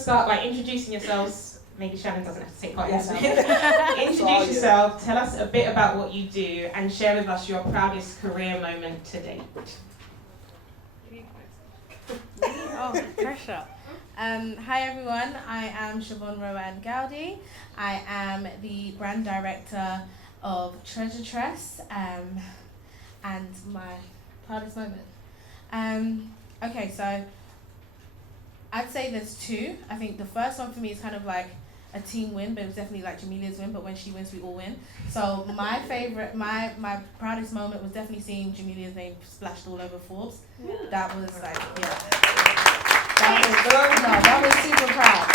start by introducing yourselves. Maybe Shanon doesn't have to take part in this. Introduce yourself, tell us a bit about what you do, and share with us your proudest career moment to date. Oh, pressure. Hi everyone, I am Siobhan Rowan Gowdy. I am the brand director of TreasureTress, and my proudest moment. Okay, so I'd say there's two. I think the first one for me is kind of like a team win, but it was definitely like Jamilia's win, but when she wins, we all win. So my favorite, my proudest moment was definitely seeing Jamilia's name splashed all over Forbes. Yeah. That was like, that was super proud.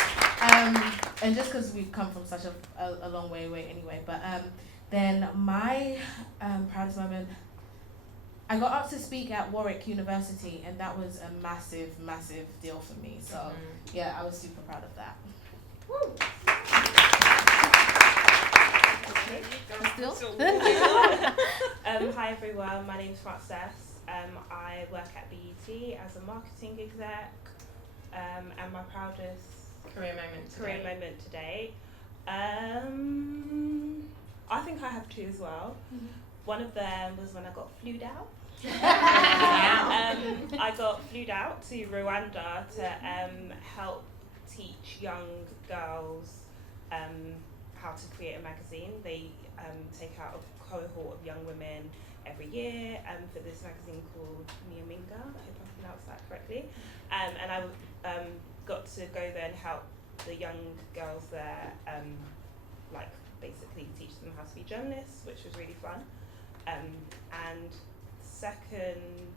And just because we've come from such a long way away anyway, but then my proudest moment, I got up to speak at Warwick University, and that was a massive, massive deal for me. So yeah, I was super proud of that. Woo. Hi everyone, my name is Frances. I work at BET as a marketing exec, and my proudest career moment today. I think I have two as well. Mm-hmm. One of them was when I got flued out. I got flued out to Rwanda to help teach young girls how to create a magazine. They take out a cohort of young women every year for this magazine called Nyaminga, I hope I pronounced that correctly. And I got to go there and help the young girls there, like basically teach them how to be journalists, which was really fun. And second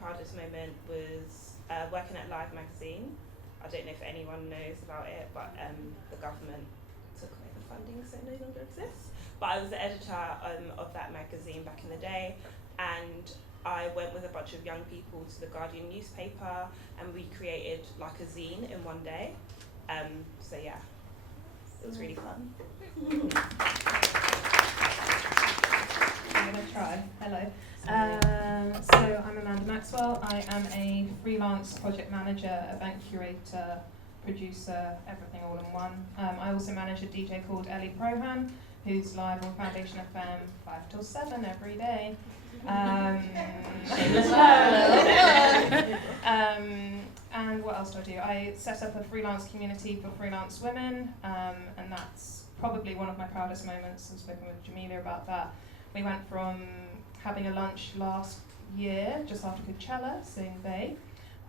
proudest moment was working at Live magazine. I don't know if anyone knows about it, but the government took away the funding, so it no longer exists. But I was the editor of that magazine back in the day, and I went with a bunch of young people to the Guardian newspaper, and we created like a zine in one day. So yeah, it was really fun. I'm going to try. Hello. So I'm Amanda Maxwell. I am a freelance project manager, event curator, producer, everything all in one. I also manage a DJ called Ellie Prohan, who's live on Foundation FM 5 till 7 every day. And what else do I do? I set up a freelance community for freelance women, and that's probably one of my proudest moments. I've spoken with Jamelia about that. We went from having a lunch last year, just after Coachella, seeing Bay,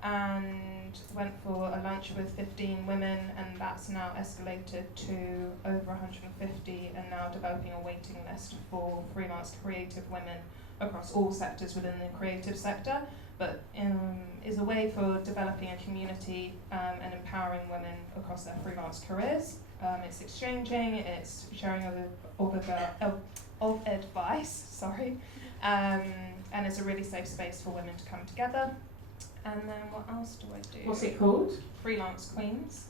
and went for a lunch with 15 women, and that's now escalated to over 150, and now developing a waiting list for freelance creative women across all sectors within the creative sector, but is a way for developing a community and empowering women across their freelance careers. It's exchanging, it's sharing of advice, and it's a really safe space for women to come together. And then what else do I do? What's it called? Freelance Qweens.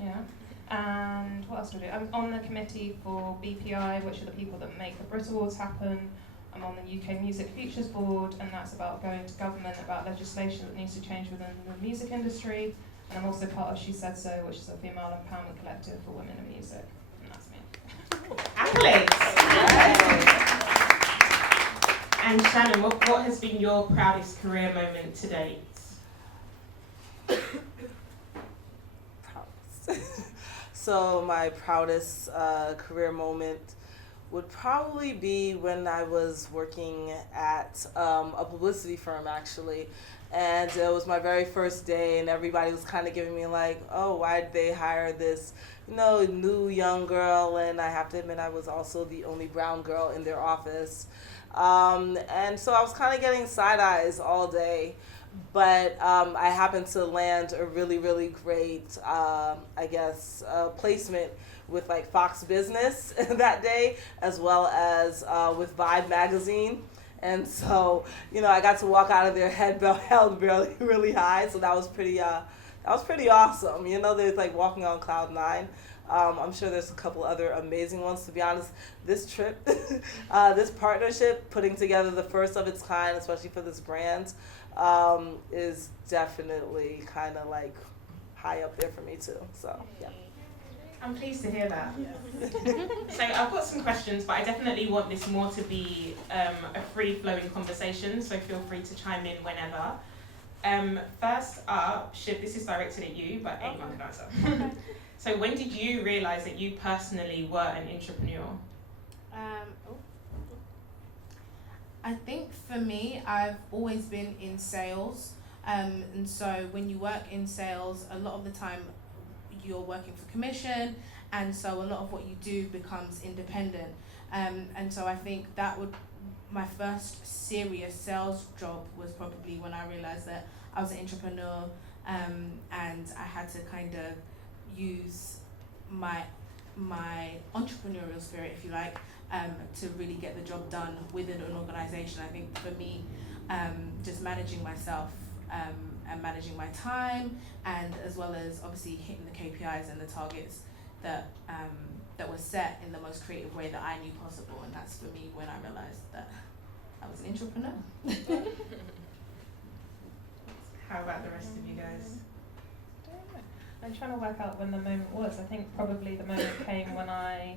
Yeah. And what else do I do? I'm on the committee for BPI, which are the people that make the Brit Awards happen. I'm on the UK Music Futures Board, and that's about going to government about legislation that needs to change within the music industry. And I'm also part of She Said So, which is a female empowerment collective for women in music. And that's me. Accolades! And Shanon, what has been your proudest career moment to date? So my proudest career moment would probably be when I was working at a publicity firm, actually. And it was my very first day, and everybody was kind of giving me like, oh, why did they hire this, new young girl? And I have to admit, I was also the only brown girl in their office. And so I was kind of getting side eyes all day. But I happened to land a really, really great, placement with like Fox Business that day, as well as with Vibe magazine. And so, I got to walk out of there head held really, really high. So that was pretty awesome. There's like walking on cloud 9. I'm sure there's a couple other amazing ones. To be honest, this trip, this partnership, putting together the first of its kind, especially for this brand, is definitely kind of like high up there for me too. So yeah. I'm pleased to hear that. So I've got some questions, but I definitely want this more to be a free-flowing conversation, so feel free to chime in whenever. First up, Shiv, this is directed at you, but anyone can answer. So when did you realise that you personally were an intrapreneur? I think for me, I've always been in sales. And so when you work in sales, a lot of the time you're working for commission, and so a lot of what you do becomes independent. And so I think my first serious sales job was probably when I realized that I was an intrapreneur, and I had to kind of use my entrepreneurial spirit, if you like, to really get the job done within an organization. I think for me, just managing myself and managing my time, and as well as obviously hitting the KPIs and the targets that were set in the most creative way that I knew possible. And that's for me when I realized that I was an intrapreneur. How about the rest of you guys? I'm trying to work out when the moment was. I think probably the moment came when I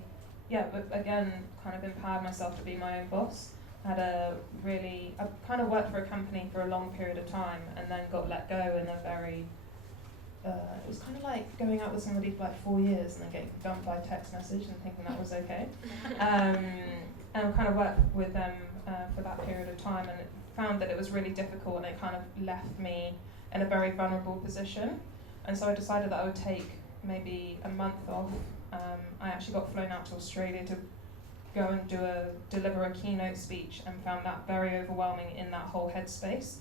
again, kind of empowered myself to be my own boss. I kind of worked for a company for a long period of time and then got let go in a very, it was kind of like going out with somebody for like 4 years and then getting dumped by text message and thinking that was okay. And kind of worked with them for that period of time, and found that it was really difficult, and it kind of left me in a very vulnerable position. And so I decided that I would take maybe a month off. I actually got flown out to Australia to go and deliver a keynote speech, and found that very overwhelming in that whole headspace.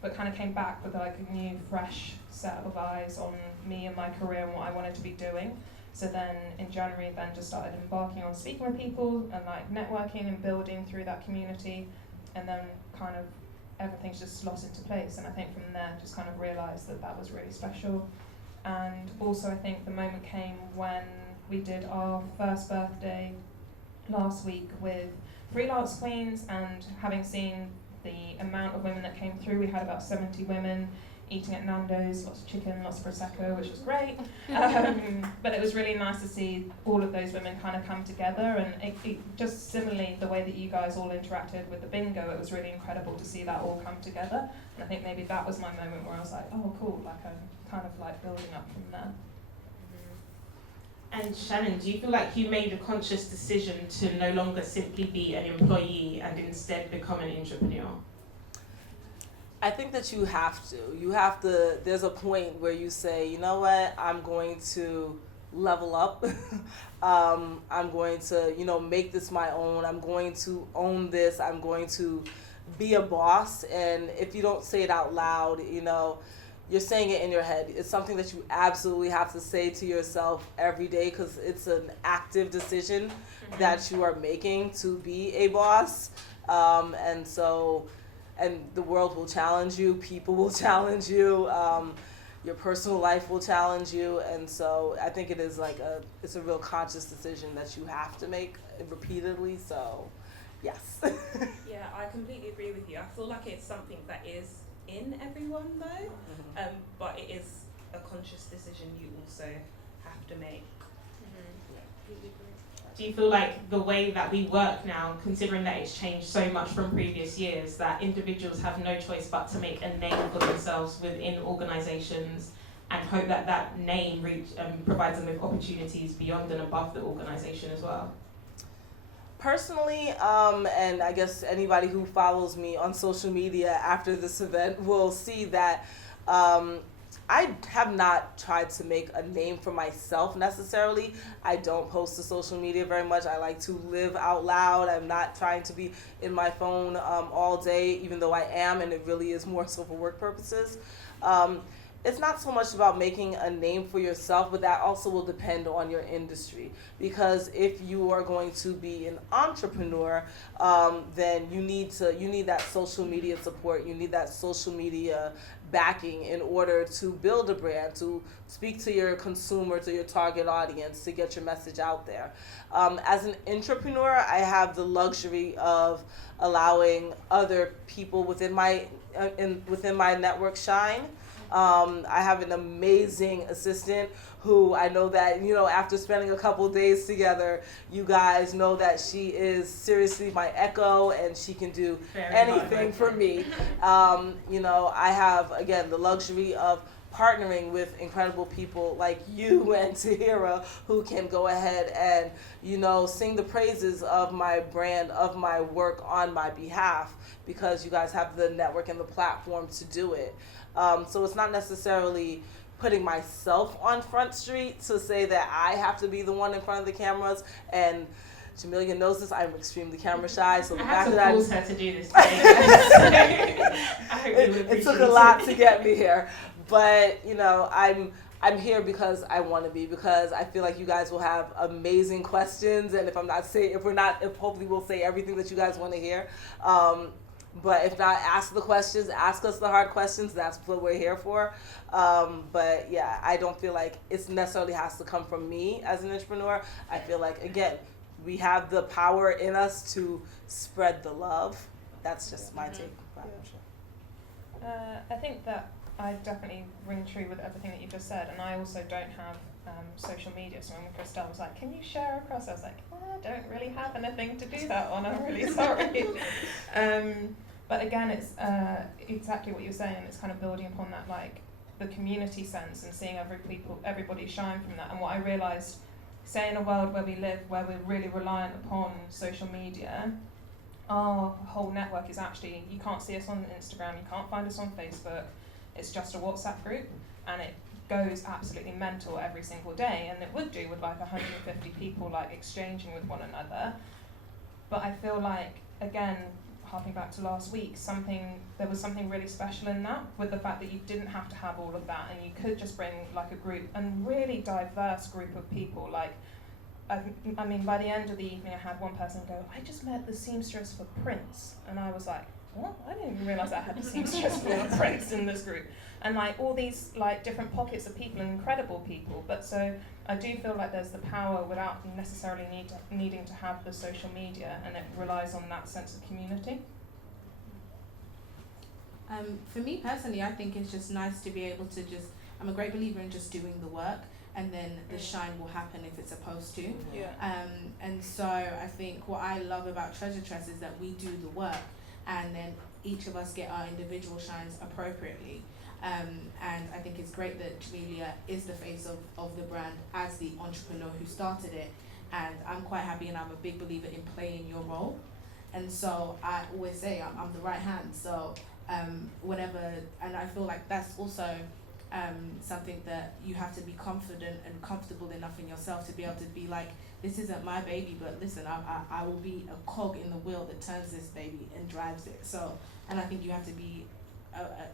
But kind of came back with like a new, fresh set of eyes on me and my career and what I wanted to be doing. So then in January, then just started embarking on speaking with people and like networking and building through that community, and then kind of everything's just slot into place. And I think from there, just kind of realised that that was really special. And also I think the moment came when we did our first birthday last week with freelance Qweens, and having seen the amount of women that came through, we had about 70 women eating at Nando's, lots of chicken, lots of Prosecco, which was great. But it was really nice to see all of those women kind of come together, and it just similarly the way that you guys all interacted with the bingo, it was really incredible to see that all come together. And I think maybe that was my moment where I was like, oh cool, like I'm kind of like building up from there. And Shanon, do you feel like you made a conscious decision to no longer simply be an employee and instead become an intrapreneur? I think that you have to, there's a point where you say, you know what, I'm going to level up. I'm going to, make this my own. I'm going to own this. I'm going to be a boss. And if you don't say it out loud, you're saying it in your head. It's something that you absolutely have to say to yourself every day, because it's an active decision that you are making to be a boss. And the world will challenge you, people will challenge you, your personal life will challenge you. And so I think it is it's a real conscious decision that you have to make repeatedly. So yes. Yeah, I completely agree with you. I feel like it's something that is in everyone though, but it is a conscious decision you also have to make. Do you feel like the way that we work now, considering that it's changed so much from previous years, that individuals have no choice but to make a name for themselves within organisations and hope that that name provides them with opportunities beyond and above the organisation as well? Personally, and I guess anybody who follows me on social media after this event will see that I have not tried to make a name for myself necessarily. I don't post to social media very much. I like to live out loud. I'm not trying to be in my phone all day, even though I am, and it really is more so for work purposes. It's not so much about making a name for yourself, but that also will depend on your industry. Because if you are going to be an entrepreneur, then you need that social media support. You need that social media backing in order to build a brand, to speak to your consumer, to your target audience, to get your message out there. As an intrapreneur, I have the luxury of allowing other people within my network shine. I have an amazing assistant who I know that, after spending a couple days together, you guys know that she is seriously my echo, and she can do anything for me. I have, again, the luxury of partnering with incredible people like you and Tahira, who can go ahead and, sing the praises of my brand, of my work on my behalf, because you guys have the network and the platform to do it. So it's not necessarily putting myself on Front Street to say that I have to be the one in front of the cameras. And Jamelia knows this, I'm extremely camera shy, so the fact that I force her to do this today. It took a lot to get me here. But, I'm here because I want to be, because I feel like you guys will have amazing questions, and if hopefully we'll say everything that you guys want to hear. But if not, ask the questions, ask us the hard questions. That's what we're here for. But yeah, I don't feel like it necessarily has to come from me as an entrepreneur. I feel like, again, we have the power in us to spread the love. That's just my take. I think that I definitely ring true with everything that you just said, and I also don't have social media, so when Christelle was like, can you share across, I was like, I don't really have anything to do that on, I'm really sorry. But again, it's exactly what you're saying, and it's kind of building upon that, like the community sense and seeing everybody shine from that. And what I realised, say in a world where we live, where we're really reliant upon social media, our whole network is actually, you can't see us on Instagram, you can't find us on Facebook, it's just a WhatsApp group, and it goes absolutely mental every single day, and it would do with like 150 people like exchanging with one another. But I feel like, again, harping back to last week, there was something really special in that, with the fact that you didn't have to have all of that, and you could just bring like a group, and really diverse group of people. Like, I mean, by the end of the evening, I had one person go, I just met the seamstress for Prince, and I was like, what? I didn't even realise I had the seamstress for Prince in this group. And like all these like different pockets of people, and incredible people. But so I do feel like there's the power without necessarily needing to have the social media, and it relies on that sense of community. For me personally, I think it's just nice to be able to I'm a great believer in just doing the work, and then the shine will happen if it's supposed to. Yeah. And so I think what I love about TreasureTress is that we do the work, and then each of us get our individual shines appropriately. And I think it's great that Jamelia is the face of the brand as the entrepreneur who started it. And I'm quite happy, and I'm a big believer in playing your role. And so I always say I'm the right hand. So whenever, and I feel like that's also something that you have to be confident and comfortable enough in yourself to be able to be like, this isn't my baby, but listen, I will be a cog in the wheel that turns this baby and drives it. So, and I think you have to be,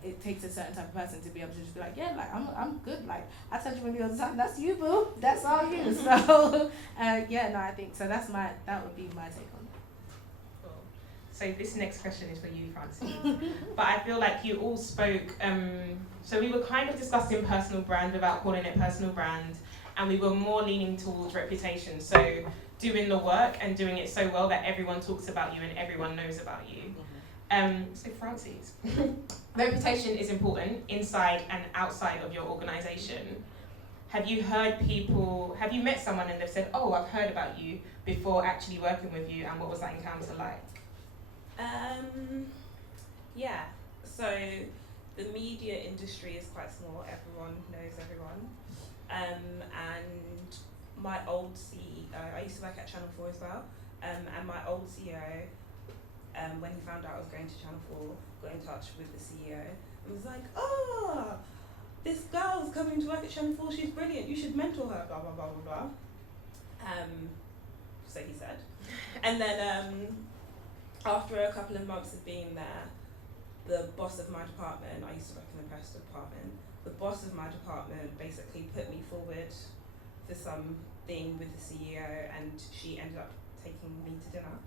it takes a certain type of person to be able to just be like, yeah, like I'm good. Like I tell you all the time, that's you, boo. That's all you. So, yeah, no, I think so. That would be my take on it. Cool. So this next question is for you, Francie. But I feel like you all spoke. So we were kind of discussing personal brand without calling it personal brand, and we were more leaning towards reputation. So doing the work and doing it so well that everyone talks about you and everyone knows about you. So Francis, reputation is important inside and outside of your organisation. Have you met someone and they've said, oh, I've heard about you before actually working with you, and what was that encounter like? Yeah, so the media industry is quite small, everyone knows everyone. And my old CEO, I used to work at Channel 4 as well, and my old CEO, when he found out I was going to Channel 4, got in touch with the CEO and was like, oh, this girl's coming to work at Channel 4, she's brilliant, you should mentor her, blah, blah, blah, blah, blah. So he said. And then after a couple of months of being there, the boss of my department, I used to work in the press department, the boss of my department basically put me forward for something with the CEO, and she ended up taking me to dinner.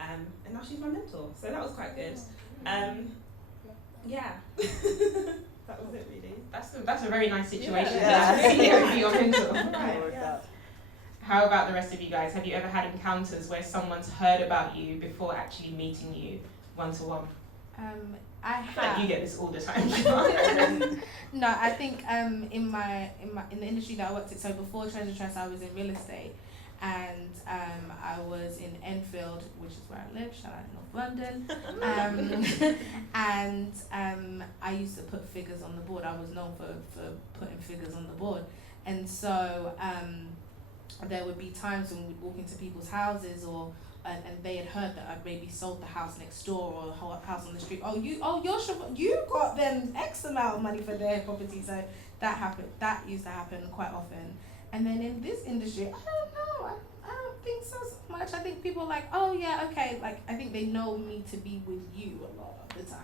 And now she's my mentor, so that was quite good. Yeah. That was it really. That's a very nice situation. Yeah. Yeah. Your mentor. Right. Yeah. How about the rest of you guys? Have you ever had encounters where someone's heard about you before actually meeting you one-to-one? I feel like have. you get this all the time. No, I think in the industry that I worked in, so before TreasureTress I was in real estate, and I was in Enfield, which is where I live, shout out North London. And I used to put figures on the board. I was known for putting figures on the board. And so there would be times when we'd walk into people's houses, or and they had heard that I'd maybe sold the house next door or a house on the street. You got them X amount of money for their property. So that happened. That used to happen quite often. And then in this industry, I don't know. I don't think so much. I think people are like, oh yeah, okay. Like I think they know me to be with you a lot of the time.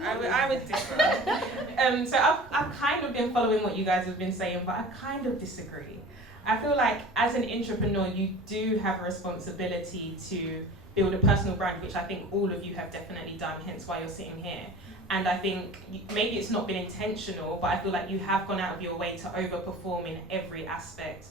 No, I would differ. So I've kind of been following what you guys have been saying, but I kind of disagree. I feel like as an intrapreneur, you do have a responsibility to build a personal brand, which I think all of you have definitely done, hence why you're sitting here. And I think maybe it's not been intentional, but I feel like you have gone out of your way to overperform in every aspect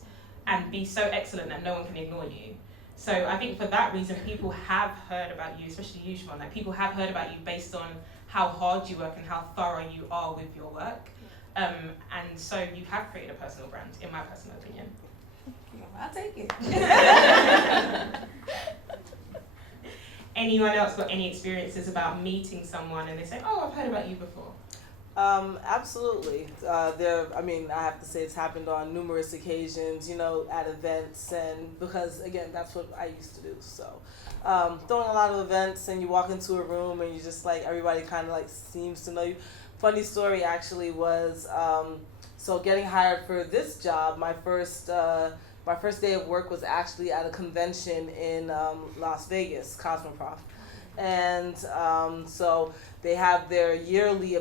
and be so excellent that no one can ignore you. So I think for that reason, people have heard about you, especially you, Shanon. Like people have heard about you based on how hard you work and how thorough you are with your work. And so you have created a personal brand, in my personal opinion. I'll take it. Anyone else got any experiences about meeting someone and they say, oh, I've heard about you before? Absolutely. I have to say it's happened on numerous occasions, at events, and because again, that's what I used to do. So, throwing a lot of events, and you walk into a room and you just like, everybody kind of like seems to know you. Funny story actually was, so getting hired for this job, my first day of work was actually at a convention in Las Vegas, Cosmoprof. And so they have their yearly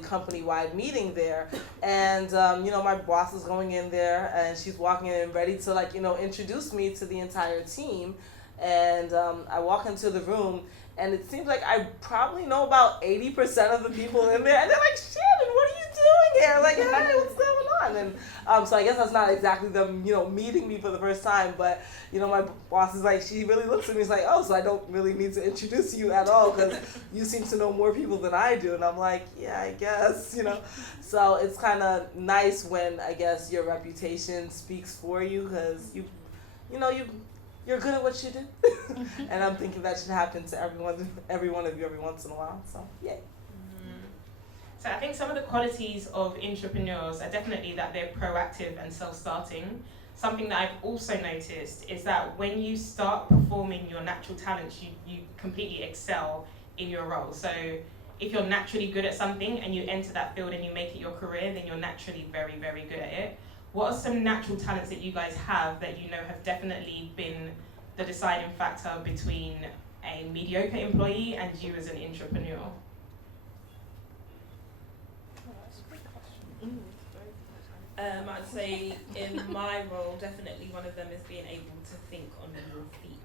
company-wide meeting there. And, my boss is going in there and she's walking in and ready to introduce me to the entire team. And I walk into the room and it seems like I probably know about 80% of the people in there. And they're like, Shanon, what are you doing here? Like, hey, what's going on? And so I guess that's not exactly them, meeting me for the first time. But, my boss is like, she really looks at me, is like, oh, so I don't really need to introduce you at all because you seem to know more people than I do. And I'm like, yeah, I guess, So it's kind of nice when, I guess, your reputation speaks for you because you're good at what you do. And I'm thinking that should happen to every one of you every once in a while. So, yay. So I think some of the qualities of intrapreneurs are definitely that they're proactive and self-starting. Something that I've also noticed is that when you start performing your natural talents, you completely excel in your role. So if you're naturally good at something and you enter that field and you make it your career, then you're naturally very, very good at it. What are some natural talents that you guys have that have definitely been the deciding factor between a mediocre employee and you as an intrapreneur? I'd say in my role, definitely one of them is being able to think on your feet.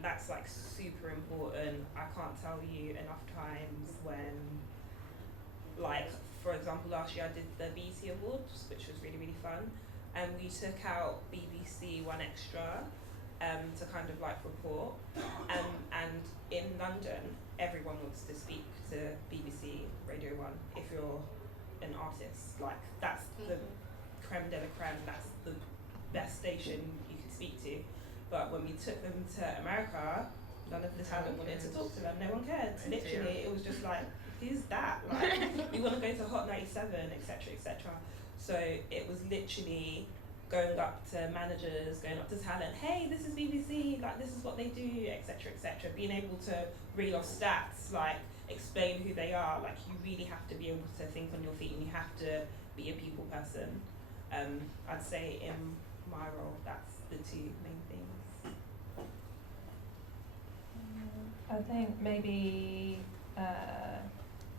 That's like super important. I can't tell you enough times when, like, for example, last year I did the BT Awards, which was really, really fun. And we took out BBC One Extra to kind of like report. And in London, everyone wants to speak to BBC Radio 1 if you're an artist. Like, that's the creme de la creme, that's the best station you can speak to. But when we took them to America, none of the talent wanted to talk to them, no one cared. Literally, it was just like, who's that? Like, we want to go to Hot 97, etc., etc. So it was literally going up to managers, going up to talent, hey, this is BBC, like, this is what they do, etc., etc. Being able to reel off stats, like, explain who they are. Like, you really have to be able to think on your feet and you have to be a people person. I'd say in my role, that's the two main things. I think maybe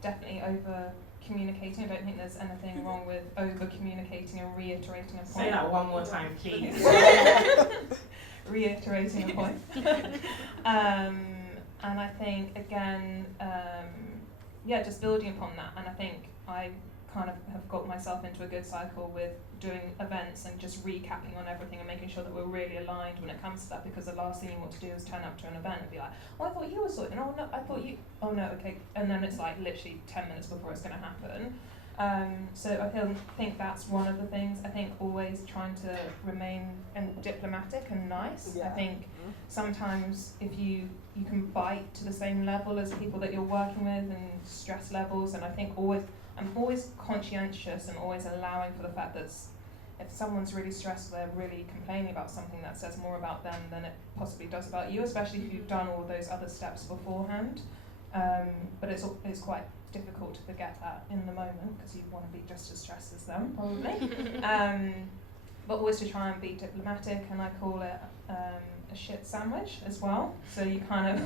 definitely over communicating. I don't think there's anything wrong with over communicating and reiterating a point. Say that one more time, please. Reiterating a point. And I think again, just building upon that. And I think I kind of have got myself into a good cycle with doing events and just recapping on everything and making sure that we're really aligned when it comes to that, because the last thing you want to do is turn up to an event and be like, oh, I thought you were sorting, oh no, I thought you, oh no, okay, and then it's like literally 10 minutes before it's going to happen. So I think that's one of the things. I think always trying to remain diplomatic and nice. Yeah. I think sometimes if you can bite to the same level as people that you're working with and stress levels, and I think I'm always conscientious and always allowing for the fact that if someone's really stressed, they're really complaining about something, that says more about them than it possibly does about you, especially if you've done all those other steps beforehand. But it's quite difficult to forget that in the moment, because you want to be just as stressed as them, probably. But always to try and be diplomatic, and I call it a shit sandwich as well. So you kind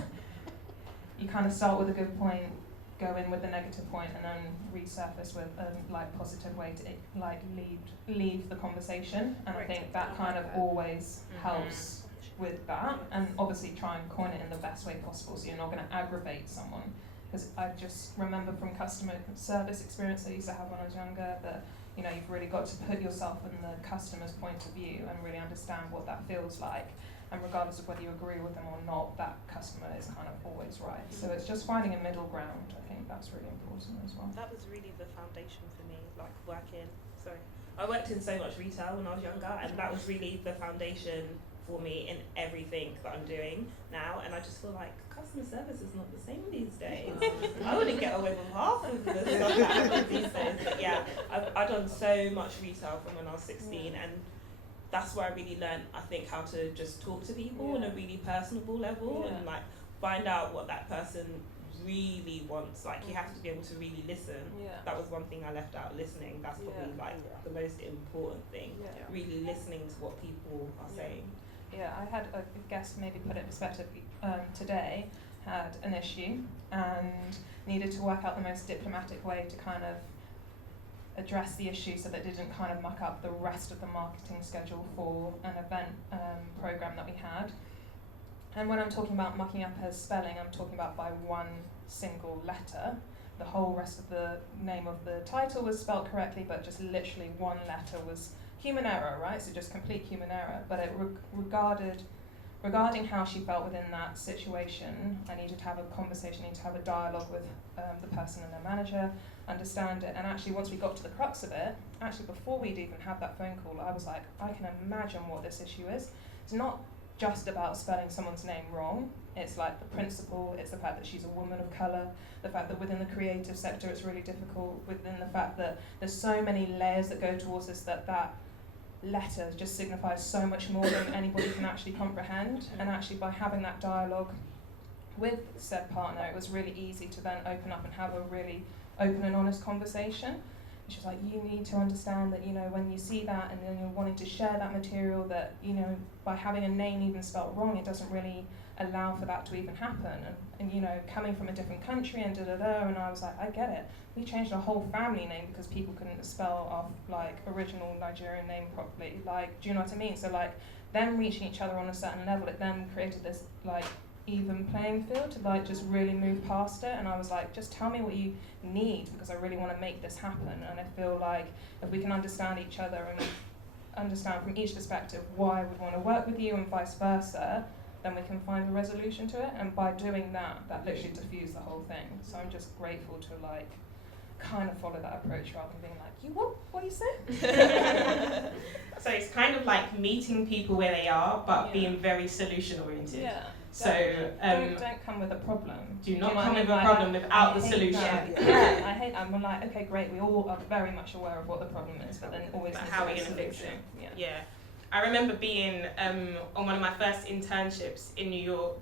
of start with a good point, go in with the negative point, and then resurface with a positive way to leave the conversation. And I think that kind of always helps with that, and obviously try and coin it in the best way possible, so you're not going to aggravate someone. Because I just remember from customer service experience I used to have when I was younger that you've really got to put yourself in the customer's point of view and really understand what that feels like. And regardless of whether you agree with them or not, that customer is kind of always right. So it's just finding a middle ground. I think that's really important as well. That was really the foundation for me, I worked in so much retail when I was younger, and that was really the foundation for me in everything that I'm doing now. And I just feel like customer service is not the same these days. I wouldn't get away with half of the stuff that happens these days. But yeah, I've done so much retail from when I was 16, and that's where I really learned, I think, how to just talk to people on a really personable level and find out what that person really wants. You have to be able to really listen. That was one thing I left out, listening. That's probably the most important thing. Really listening to what people are saying. Yeah, I had a guest, maybe put it in perspective, today, had an issue and needed to work out the most diplomatic way to kind of address the issue so that it didn't kind of muck up the rest of the marketing schedule for an event program that we had. And when I'm talking about mucking up her spelling, I'm talking about by one single letter. The whole rest of the name of the title was spelled correctly, but just literally one letter was human error, right? So just complete human error. But it regarding how she felt within that situation, I needed to have a conversation, to have a dialogue with the person and their manager, understand it. And actually, once we got to the crux of it, actually before we'd even had that phone call, I was like, I can imagine what this issue is. It's not just about spelling someone's name wrong. It's like the principle, it's the fact that she's a woman of colour, the fact that within the creative sector it's really difficult, within the fact that there's so many layers that go towards this, that letter just signifies so much more than anybody can actually comprehend. And actually by having that dialogue with said partner, it was really easy to then open up and have a really open and honest conversation. She was like, you need to understand that, when you see that and then you're wanting to share that material, that, by having a name even spelt wrong, it doesn't really allow for that to even happen. And coming from a different country and da-da-da, and I was like, I get it. We changed our whole family name because people couldn't spell our, original Nigerian name properly. Do you know what I mean? So, them reaching each other on a certain level, it then created this, even playing field to just really move past it. And I was like, just tell me what you need, because I really want to make this happen. And I feel like if we can understand each other and understand from each perspective why we want to work with you and vice versa, then we can find a resolution to it. And by doing that literally diffused the whole thing. So I'm just grateful to kind of follow that approach rather than being like, you what do you say? So it's kind of like meeting people where they are, but being very solution oriented. Yeah. So don't come with a problem. Do not come with a problem without the solution. Yeah, I hate that. I'm like, okay, great, we all are very much aware of what the problem is, but then always how are we going to fix it? Yeah. I remember being on one of my first internships in New York,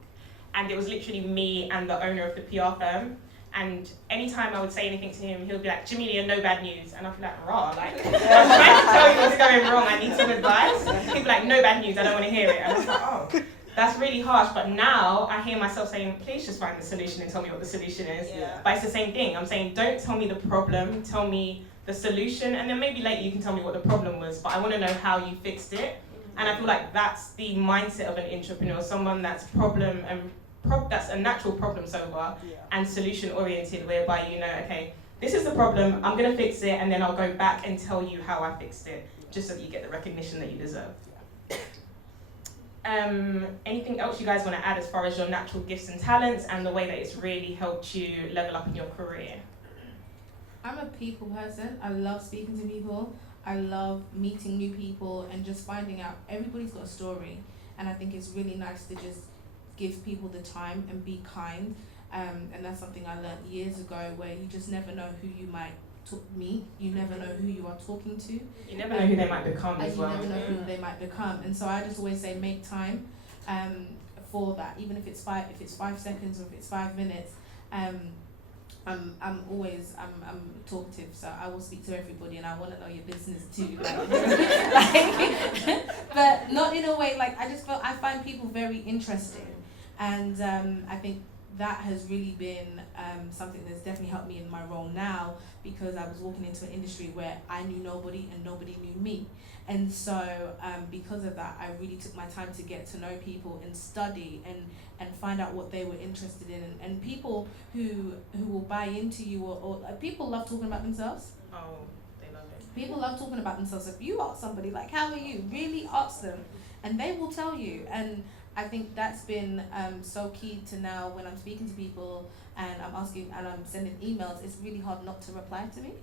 and it was literally me and the owner of the PR firm. And anytime I would say anything to him, he would be like, Jamelia, no bad news. And I'd be like, rah, I'm trying to tell you what's going wrong, I need some advice. He'd be like, no bad news, I don't want to hear it. And I was like, oh, that's really harsh. But now I hear myself saying, please just find the solution and tell me what the solution is. Yeah. But it's the same thing. I'm saying, don't tell me the problem, tell me the solution. And then maybe later you can tell me what the problem was, but I want to know how you fixed it. And I feel like that's the mindset of an intrapreneur, someone that's that's a natural problem solver and solution oriented, whereby okay, this is the problem, I'm going to fix it, and then I'll go back and tell you how I fixed it, just so that you get the recognition that you deserve. Anything else you guys want to add as far as your natural gifts and talents and the way that it's really helped you level up in your career? I'm a people person. I love speaking to people. I love meeting new people and just finding out everybody's got a story. And I think it's really nice to just give people the time and be kind. And that's something I learned years ago, where you just never know who you might meet. You never know who you are talking to. You never know who they might become as well. You never know who they might become. And so I just always say make time for that, even if it's 5 seconds or if it's 5 minutes. I'm talkative, so I will speak to everybody and I want to know your business too. But not in a way, like, I find people very interesting, and I think that has really been something that's definitely helped me in my role now, because I was walking into an industry where I knew nobody and nobody knew me. And so because of that, I really took my time to get to know people and study and find out what they were interested in. And people who will buy into you, or people love talking about themselves. Oh, they love it. People love talking about themselves. If you ask somebody, like, how are you? Really ask them, and they will tell you. And I think that's been so key to now when I'm speaking to people and I'm asking and I'm sending emails. It's really hard not to reply to me,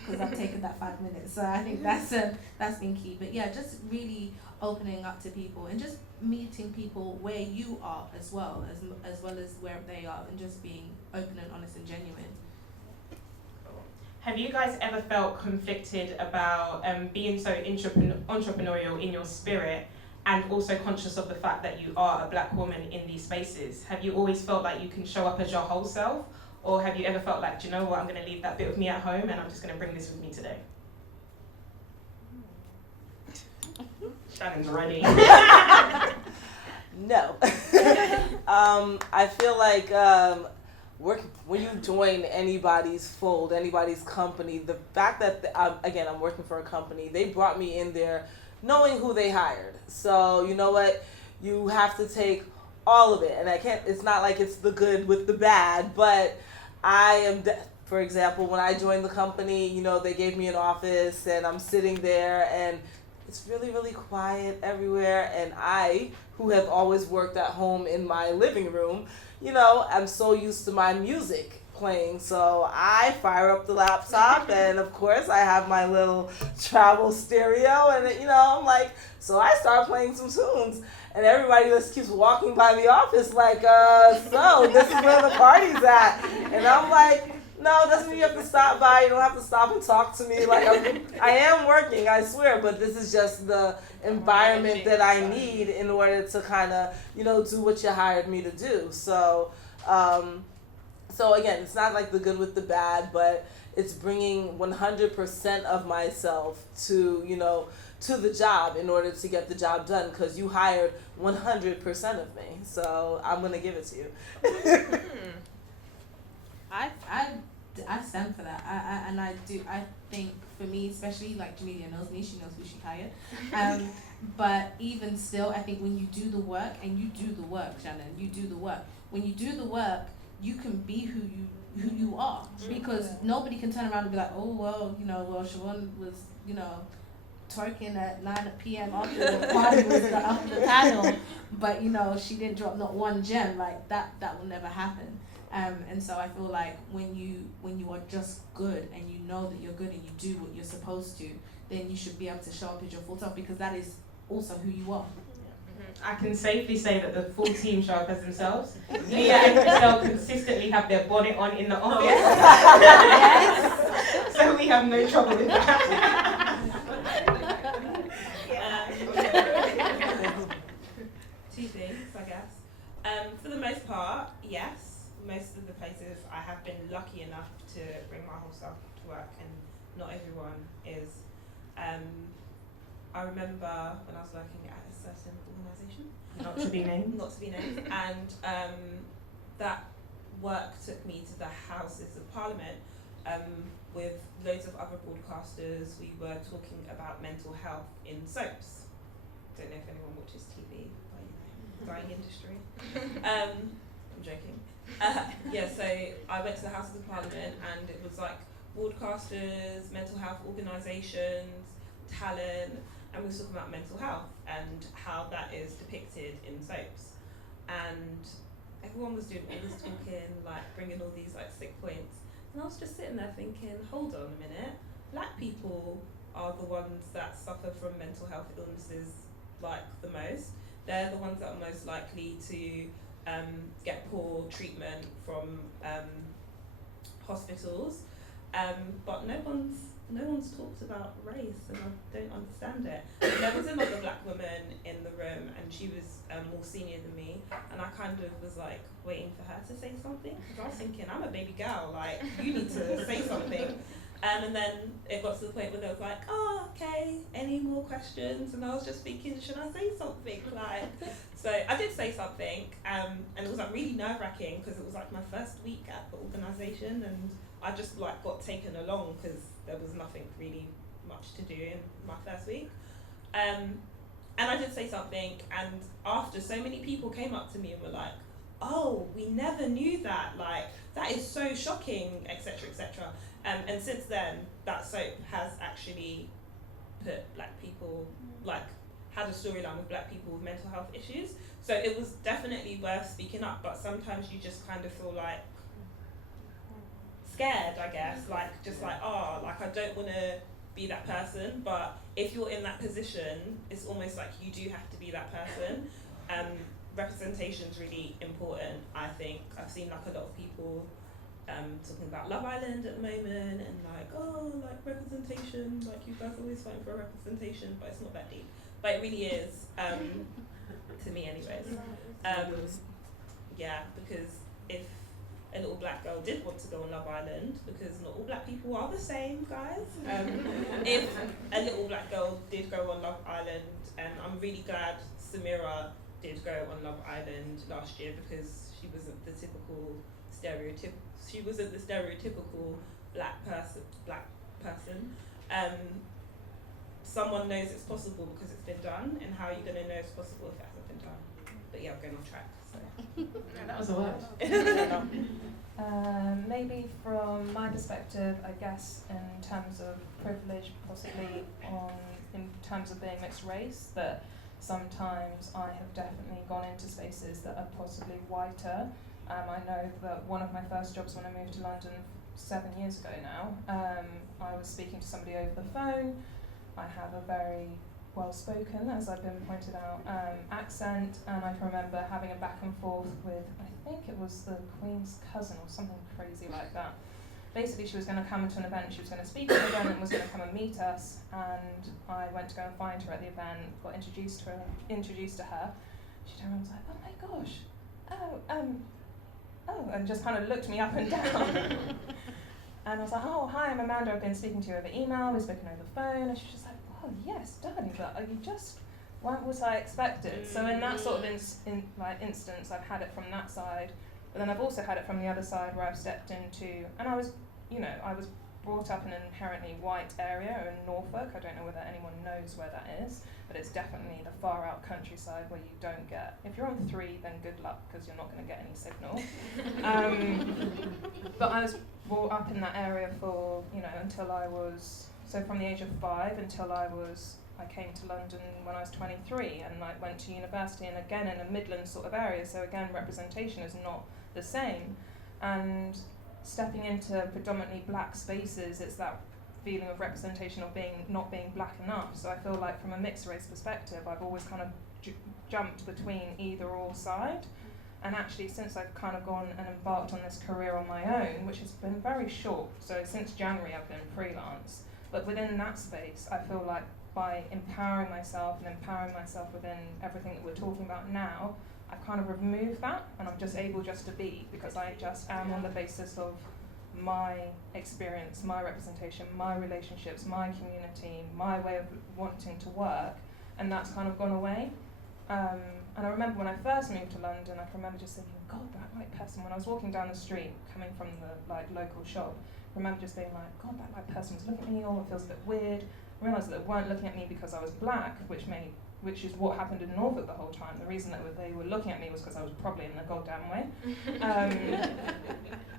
because I've taken that 5 minutes. So I think that's been key. But yeah, just really opening up to people and just meeting people where you are as well as where they are, and just being open and honest and genuine. Have you guys ever felt conflicted about being so entrepreneurial in your spirit, and also conscious of the fact that you are a black woman in these spaces? Have you always felt like you can show up as your whole self? Or have you ever felt like, do you know what, I'm going to leave that bit of me at home and I'm just going to bring this with me today? Shannon's ready. No. I feel like when you join anybody's fold, anybody's company, the fact that, again, I'm working for a company, they brought me in there knowing who they hired. So, you know what, you have to take all of it. And it's not like it's the good with the bad, but for example, when I joined the company, you know, they gave me an office and I'm sitting there and it's really, really quiet everywhere. And I, who have always worked at home in my living room, you know, I'm so used to my music playing. So I fire up the laptop and of course I have my little travel stereo and, you know, I'm like, so I start playing some tunes. And everybody just keeps walking by the office like, so this is where the party's at. And I'm like, no, doesn't mean you have to stop by. You don't have to stop and talk to me. Like, I am working, I swear, but this is just the environment that I need in order to kind of, you know, do what you hired me to do. So, so again, it's not like the good with the bad, but it's bringing 100% of myself to, you know, to the job in order to get the job done, because you hired 100% of me. So I'm going to give it to you. I stand for that. I think for me, especially, like, Jamelia knows me, she knows who she hired. But even still, I think when you do the work, and you do the work, Shannon, you do the work. When you do the work, you can be who you are, because nobody can turn around and be like, oh, well, you know, well, Siobhan was, you know, twerking at 9 p.m. after the party was after the panel, but, you know, she didn't drop not one gem. Like, that will never happen. And so I feel like when you are just good and you know that you're good and you do what you're supposed to, then you should be able to show up as your full self, because that is also who you are. I can safely say that the full team show up as themselves. Leah and Chriselle consistently have their bonnet on in the office. Yes. So we have no trouble with that. Two things, I guess. For the most part, yes. Most of the places I have been lucky enough to bring my whole self to work, and not everyone is. I remember when I was working at a certain organisation. Not to be named. Not to be named. And that work took me to the Houses of Parliament with loads of other broadcasters. We were talking about mental health in soaps. Don't know if anyone watches TV, but, you know, dying industry. I'm joking. Yeah, so I went to the Houses of Parliament, and it was like broadcasters, mental health organisations, talent, and we was talking about mental health and how that is depicted in soaps. And everyone was doing all this talking, like bringing all these like sick points. And I was just sitting there thinking, hold on a minute, black people are the ones that suffer from mental health illnesses like the most. They're the ones that are most likely to get poor treatment from hospitals. But no one's talked about race, and I don't understand it. There was another black woman in the room, and she was more senior than me, and I kind of was like waiting for her to say something, because I was thinking, I'm a baby girl, like you need to say something. And then it got to the point where they was like, oh, okay, any more questions? And I was just thinking, should I say something? So I did say something, and it was like really nerve-wracking, because it was like my first week at the organisation, and I just like got taken along because there was nothing really much to do in my first week. And I did say something, and after, so many people came up to me and were like, oh, we never knew that, like that is so shocking, etc., etc. And since then, that soap has actually put black people, like had a storyline with black people with mental health issues. So it was definitely worth speaking up, but sometimes you just kind of feel like scared, I guess, like just like, oh, like I don't want to be that person. But if you're in that position, it's almost like you do have to be that person. Representation is really important, I think. I've seen like a lot of people talking about Love Island at the moment, and like, oh, like representation, like you guys always fighting for representation, but it's not that deep. But it really is, to me anyways. Yeah, because if a little black girl did want to go on Love Island, because not all black people are the same, guys. If a little black girl did go on Love Island, and I'm really glad Samira did go on Love Island last year, because she wasn't the stereotypical black person. Someone knows it's possible because it's been done, and how are you going to know it's possible if it hasn't been done? But yeah, I'm going off track. So. Yeah, that was a word. Maybe from my perspective, I guess in terms of privilege, possibly in terms of being mixed race, that sometimes I have definitely gone into spaces that are possibly whiter. I know that one of my first jobs when I moved to London 7 years ago now, I was speaking to somebody over the phone. I have a very well-spoken, as I've been pointed out, accent, and I can remember having a back and forth with, I think it was the Queen's cousin or something crazy like that. Basically, she was going to come to an event, she was going to speak at an event and was going to come and meet us, and I went to go and find her at the event, got introduced to her. She turned around and was like, oh my gosh, and just kind of looked me up and down. And I was like, oh, hi, I'm Amanda, I've been speaking to you over email, we've spoken over the phone. And she was just like, oh, yes, darling, but you just weren't what I expected. So in that sort of instance, I've had it from that side. But then I've also had it from the other side, where I've stepped into, and I was brought up in an inherently white area in Norfolk. I don't know whether anyone knows where that is, but it's definitely the far out countryside where you don't get, if you're on 3, then good luck, because you're not going to get any signal. But I was brought up in that area for, until I was, so from the age of 5 until I came to London when I was 23, and I went to university, and again in a Midland sort of area, so again representation is not the same. And stepping into predominantly black spaces, it's that feeling of representation of not being black enough. So I feel like from a mixed race perspective, I've always kind of jumped between either or side. And actually, since I've kind of gone and embarked on this career on my own, which has been very short, so since January I've been freelance, but within that space, I feel like by empowering myself within everything that we're talking about now, I've kind of removed that, and I'm just able just to be, because I just am on the basis of my experience, my representation, my relationships, my community, my way of wanting to work, and that's kind of gone away. And I remember when I first moved to London, I can remember just thinking, God, that white person, when I was walking down the street, coming from the local shop, I remember just being like, God, that white person was looking at me, oh, it feels a bit weird. I realised that they weren't looking at me because I was black, which made which is what happened in Norfolk the whole time. The reason that they were looking at me was because I was probably in the goddamn way.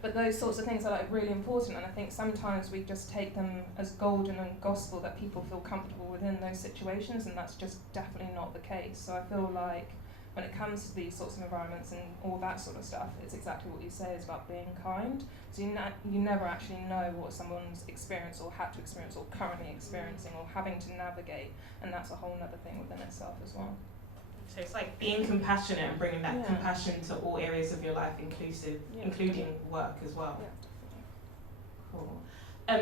But those sorts of things are like really important, and I think sometimes we just take them as golden and gospel that people feel comfortable within those situations, and that's just definitely not the case. So I feel like when it comes to these sorts of environments and all that sort of stuff, it's exactly what you say, is about being kind. So you never actually know what someone's experienced or had to experience or currently experiencing or having to navigate, and that's a whole other thing within itself as well. So it's like being compassionate and bringing that compassion to all areas of your life, including work as well. Cool.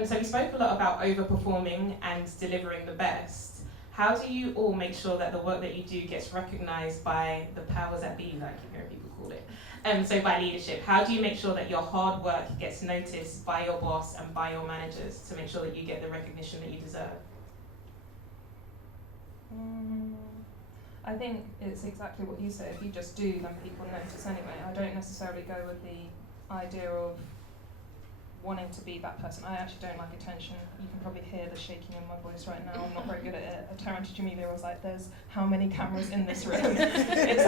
So we spoke a lot about overperforming and delivering the best. How do you all make sure that the work that you do gets recognised by the powers that be, like you hear people call it? So by leadership, how do you make sure that your hard work gets noticed by your boss and by your managers to make sure that you get the recognition that you deserve? I think it's exactly what you say. If you just do, then people notice anyway. I don't necessarily go with the idea of wanting to be that person. I actually don't like attention. You can probably hear the shaking in my voice right now. I'm not very good at it. I turned to Jamelia, I was like, there's how many cameras in this room? It's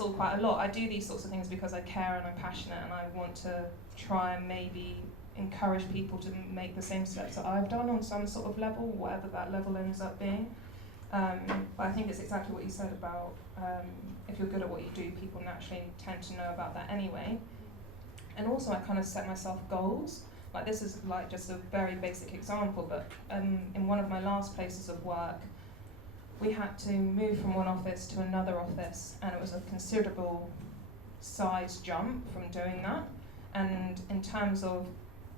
all quite a lot. I do these sorts of things because I care and I'm passionate, and I want to try and maybe encourage people to make the same steps that I've done on some sort of level, whatever that level ends up being. But I think it's exactly what you said about if you're good at what you do, people naturally tend to know about that anyway. And also I kind of set myself goals. Like, this is like just a very basic example, but in one of my last places of work, we had to move from one office to another office, and it was a considerable size jump from doing that. And in terms of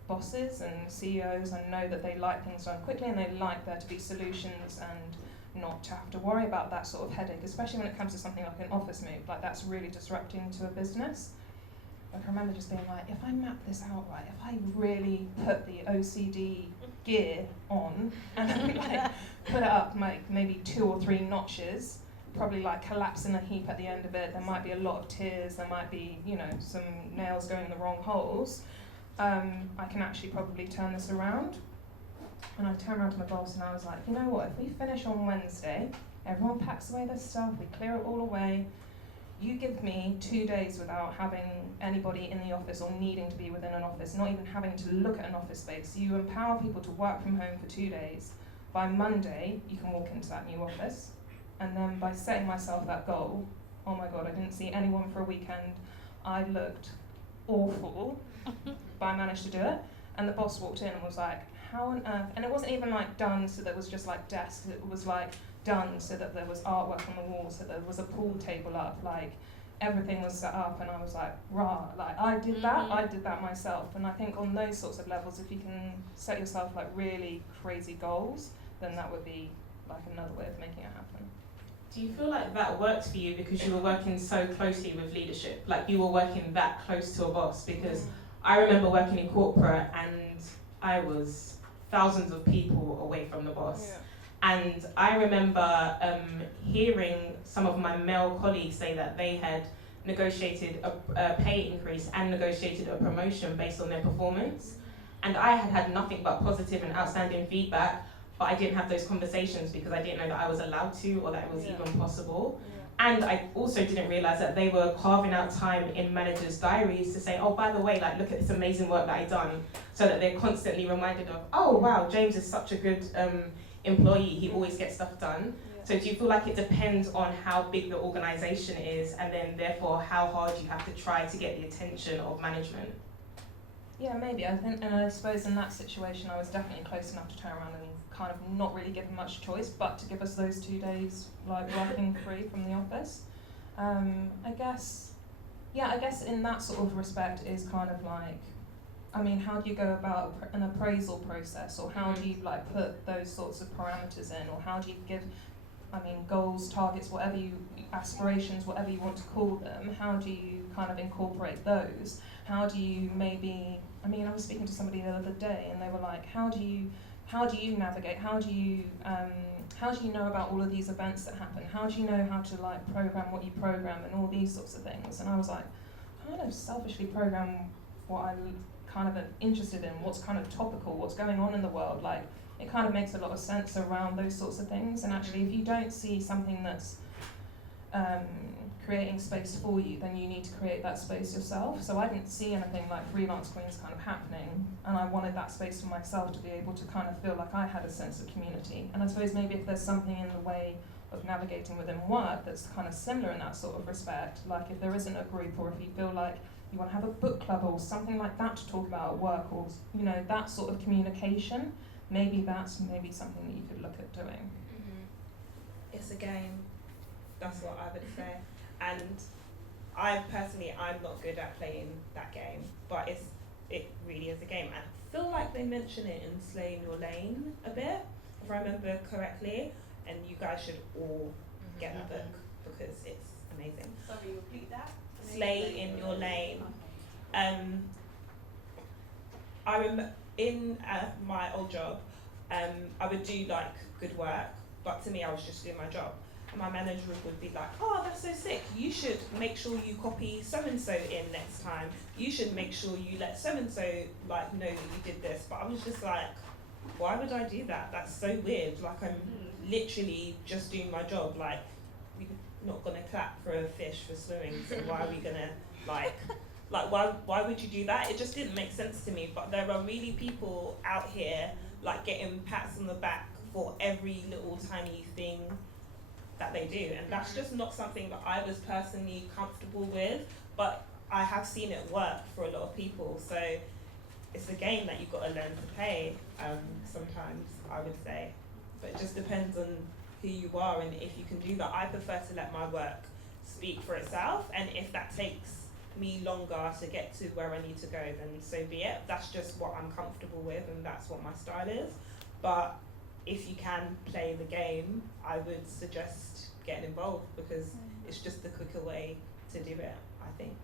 bosses and CEOs, I know that they like things done quickly and they like there to be solutions and not to have to worry about that sort of headache, especially when it comes to something like an office move. Like, that's really disrupting to a business. Like, I remember just being like, if I map this out right, if I really put the OCD gear on and like put it up like maybe 2 or 3 notches, probably like collapse in a heap at the end of it, there might be a lot of tears, there might be, you know, some nails going in the wrong holes, I can actually probably turn this around. And I turned around to my boss and I was like, you know what, if we finish on Wednesday, everyone packs away their stuff, we clear it all away, you give me 2 days without having anybody in the office or needing to be within an office, not even having to look at an office space. You empower people to work from home for 2 days. By Monday, you can walk into that new office. And then by setting myself that goal, oh my God, I didn't see anyone for a weekend. I looked awful, but I managed to do it. And the boss walked in and was like, how on earth? And it wasn't even like done so that it was just like desks. It was like done so that there was artwork on the walls, so there was a pool table up, like everything was set up, and I was like, rah, like I did that myself. And I think on those sorts of levels, if you can set yourself like really crazy goals, then that would be like another way of making it happen. Do you feel like that worked for you because you were working so closely with leadership? Like, you were working that close to a boss? Because I remember working in corporate and I was thousands of people away from the boss. And I remember hearing some of my male colleagues say that they had negotiated a pay increase and negotiated a promotion based on their performance. And I had had nothing but positive and outstanding feedback, but I didn't have those conversations because I didn't know that I was allowed to or that it was even possible. And I also didn't realize that they were carving out time in managers' diaries to say, oh, by the way, like, look at this amazing work that I've done, so that they're constantly reminded of, oh, wow, James is such a good employee, he always gets stuff done. So do you feel like it depends on how big the organization is, and then therefore how hard you have to try to get the attention of management? Yeah, maybe. I think, and I suppose in that situation, I was definitely close enough to turn around and kind of not really give them much choice, but to give us those 2 days like working free from the office. I guess in that sort of respect is kind of like, I mean, how do you go about an appraisal process, or how do you like put those sorts of parameters in, or how do you give, I mean, goals, targets, whatever you, aspirations, whatever you want to call them, how do you kind of incorporate those? How do you maybe, I mean, I was speaking to somebody the other day and they were like, how do you navigate, how do you know about all of these events that happen? How do you know how to like program what you program and all these sorts of things? And I was like, I kind of selfishly program what I'm kind of interested in, what's kind of topical, what's going on in the world. Like, it kind of makes a lot of sense around those sorts of things. And actually, if you don't see something that's creating space for you, then you need to create that space yourself. So I didn't see anything like Freelance Queens kind of happening, and I wanted that space for myself to be able to kind of feel like I had a sense of community. And I suppose maybe if there's something in the way of navigating within work that's kind of similar in that sort of respect, like if there isn't a group, or if you feel like you want to have a book club or something like that to talk about at work, or you know, that sort of communication, maybe that's maybe something that you could look at doing. It's a game. That's what I would say. And I'm not good at playing that game, but it really is a game. And I feel like they mention it in Slay in Your Lane a bit, if I remember correctly. And you guys should all get that book because it's amazing. Sorry, repeat that. Slay in Your Lane. I remember in my old job, I would do like good work, but to me I was just doing my job. And my manager would be like, "Oh, that's so sick. You should make sure you copy so and so in next time. You should make sure you let so and so like know that you did this." But I was just like, why would I do that? That's so weird. Like I'm literally just doing my job. Like we're not gonna clap for a fish for swimming. So why are we gonna like why would you do that? It just didn't make sense to me. But there are really people out here like getting pats on the back for every little tiny thing that they do, and that's just not something that I was personally comfortable with, but I have seen it work for a lot of people. So it's a game that you've got to learn to play sometimes, I would say, but it just depends on who you are and if you can do that. I prefer to let my work speak for itself, and if that takes me longer to get to where I need to go, then so be it. That's just what I'm comfortable with, and that's what my style is. But if you can play the game, I would suggest getting involved because it's just the quicker way to do it, I think.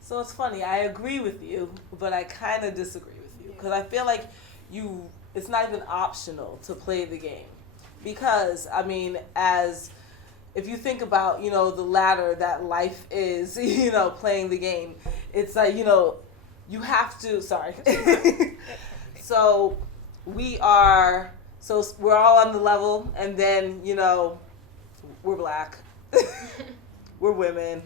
So it's funny, I agree with you, but I kind of disagree with you because I feel like it's not even optional to play the game. Because, I mean, if you think about, you know, the ladder that life is, you know, playing the game, it's like, you know, you have to, So we're all on the level, and then, you know, we're black, we're women,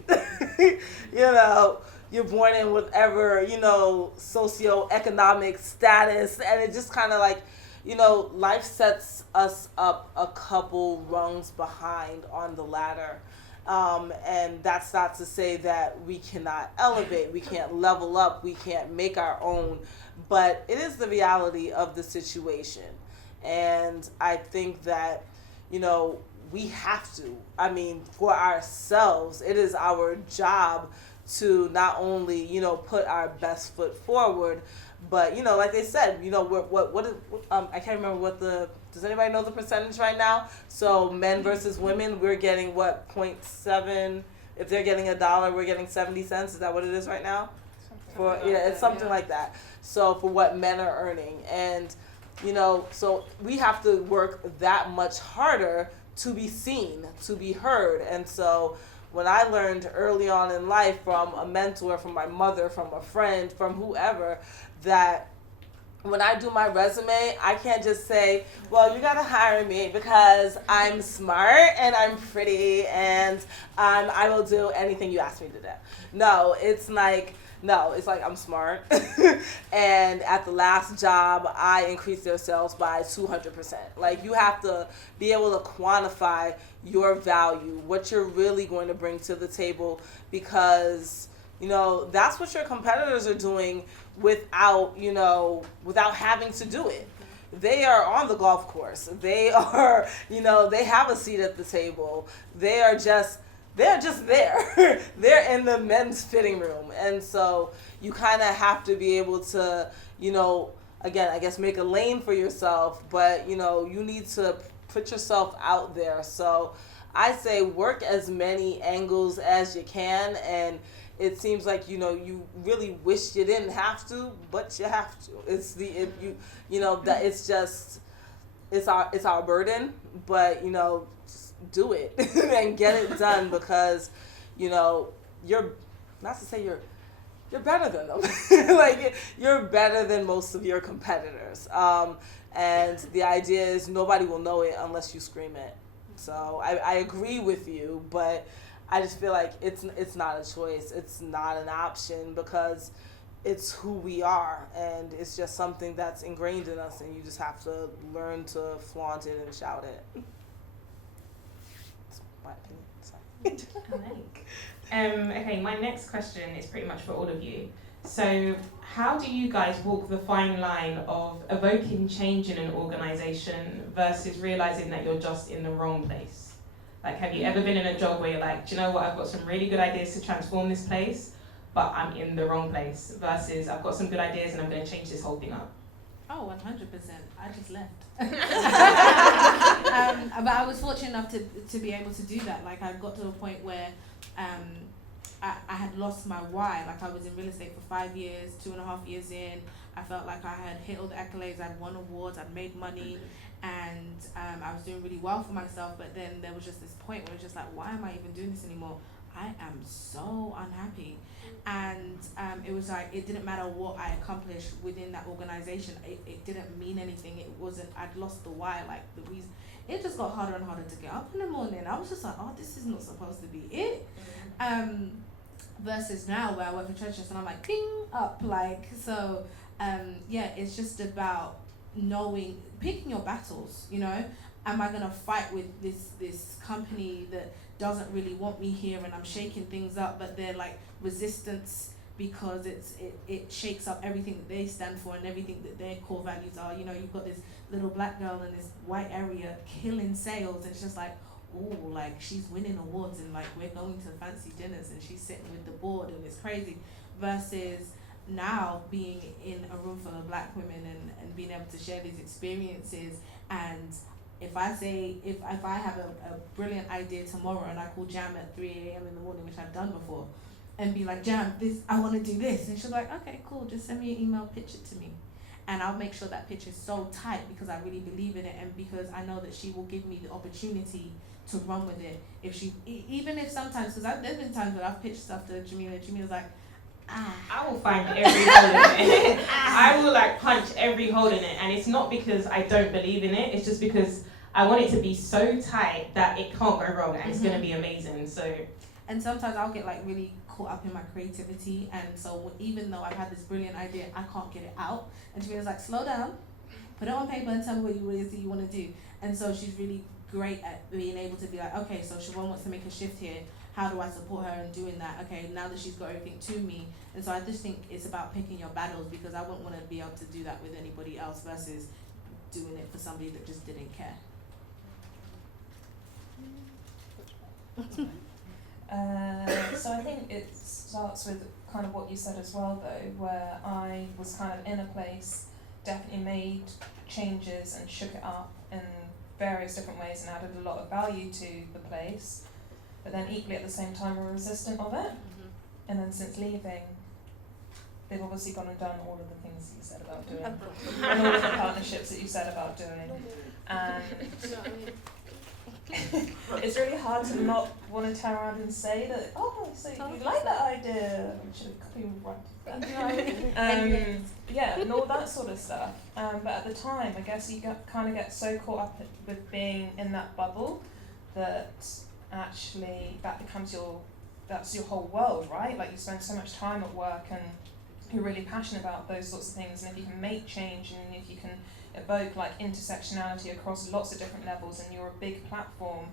you know, you're born in whatever, you know, socioeconomic status, and it just kind of like, you know, life sets us up a couple rungs behind on the ladder. And that's not to say that we cannot elevate, we can't level up, we can't make our own, but it is the reality of the situation. And I think that, you know, we have to, I mean, for ourselves, it is our job to not only, you know, put our best foot forward, but, you know, like they said, you know, I can't remember does anybody know the percentage right now? So men versus women, we're getting 0.7, if they're getting $1, we're getting 70 cents. Is that what it is right now? It's something like that. So for what men are earning. And, you know, so we have to work that much harder to be seen, to be heard. And so when I learned early on in life from a mentor, from my mother, from a friend, from whoever, that when I do my resume, I can't just say, well, you gotta hire me because I'm smart and I'm pretty and I will do anything you ask me to do. No, it's like I'm smart. And at the last job, I increased their sales by 200%. Like, you have to be able to quantify your value, what you're really going to bring to the table, because, you know, that's what your competitors are doing without having to do it. They are on the golf course. They are, you know, they have a seat at the table. They're just there. They're in the men's fitting room. And so you kind of have to be able to, you know, again, I guess make a lane for yourself, but, you know, you need to put yourself out there. So I say work as many angles as you can, and it seems like, you know, you really wish you didn't have to, but you have to. It's our burden, but, you know, do it and get it done because, you know, you're better than them. Like, you're better than most of your competitors. And the idea is nobody will know it unless you scream it. So I agree with you, but I just feel like it's not a choice. It's not an option because it's who we are, and it's just something that's ingrained in us, and you just have to learn to flaunt it and shout it. That's my opinion. Sorry. Okay, my next question is pretty much for all of you. So, how do you guys walk the fine line of evoking change in an organization versus realizing that you're just in the wrong place? Like, have you ever been in a job where you're like, do you know what, I've got some really good ideas to transform this place, but I'm in the wrong place, versus I've got some good ideas and I'm going to change this whole thing up? Oh, 100%. I just left. But I was fortunate enough to be able to do that. Like, I got to a point where I had lost my why. Like, I was in real estate for 5 years, 2.5 years in. I felt like I had hit all the accolades, I'd won awards, I'd made money, and I was doing really well for myself. But then there was just this point where it was just like, why am I even doing this anymore? I am so unhappy. And it was like, it didn't matter what I accomplished within that organization. It didn't mean anything. It wasn't, I'd lost the why, like the reason. It just got harder and harder to get up in the morning. I was just like, oh, this is not supposed to be it. Versus now where I work for TreasureTress and I'm like, ping up, like, so yeah, it's just about knowing, picking your battles, you know. Am I gonna fight with this company that doesn't really want me here, and I'm shaking things up, but they're like resistance because it shakes up everything that they stand for and everything that their core values are. You know, you've got this little black girl in this white area killing sales, and it's just like, oh, like she's winning awards and like we're going to fancy dinners and she's sitting with the board and it's crazy. Versus now being in a room full of black women and being able to share these experiences. And if I have a brilliant idea tomorrow and I call Jam at 3 a.m. in the morning, which I've done before, and be like, Jam, I want to do this, and she'll be like, okay, cool, just send me an email, pitch it to me. And I'll make sure that pitch is so tight because I really believe in it, and because I know that she will give me the opportunity to run with it. If she, even if sometimes, because there's been times where I've pitched stuff to Jamila's like, I will find every hole in it. I will like punch every hole in it, and it's not because I don't believe in it. It's just because I want it to be so tight that it can't go wrong, and it's gonna be amazing. So. And sometimes I'll get like really caught up in my creativity, and so even though I've had this brilliant idea, I can't get it out. And Jamila's like, slow down, put it on paper, and tell me what it is that you want to do. And so she's really great at being able to be like, okay, so Siobhan wants to make a shift here. How do I support her in doing that? Okay, now that she's got everything to me. And so I just think it's about picking your battles, because I wouldn't want to be able to do that with anybody else versus doing it for somebody that just didn't care. So I think it starts with kind of what you said as well, though, where I was kind of in a place, definitely made changes and shook it up in various different ways and added a lot of value to the place, but then equally at the same time were resistant of it. And then since leaving, they've obviously gone and done all of the things that you said about doing and all of the partnerships that you said about doing. And it's really hard to not want to turn around and say that, oh, so you like that idea, we should have copyrighted that. Yeah, and all that sort of stuff. But at the time, I guess you kind of get so caught up with being in that bubble that actually that becomes that's your whole world, right? Like, you spend so much time at work and you're really passionate about those sorts of things, and if you can make change and if you can evoke like intersectionality across lots of different levels and you're a big platform,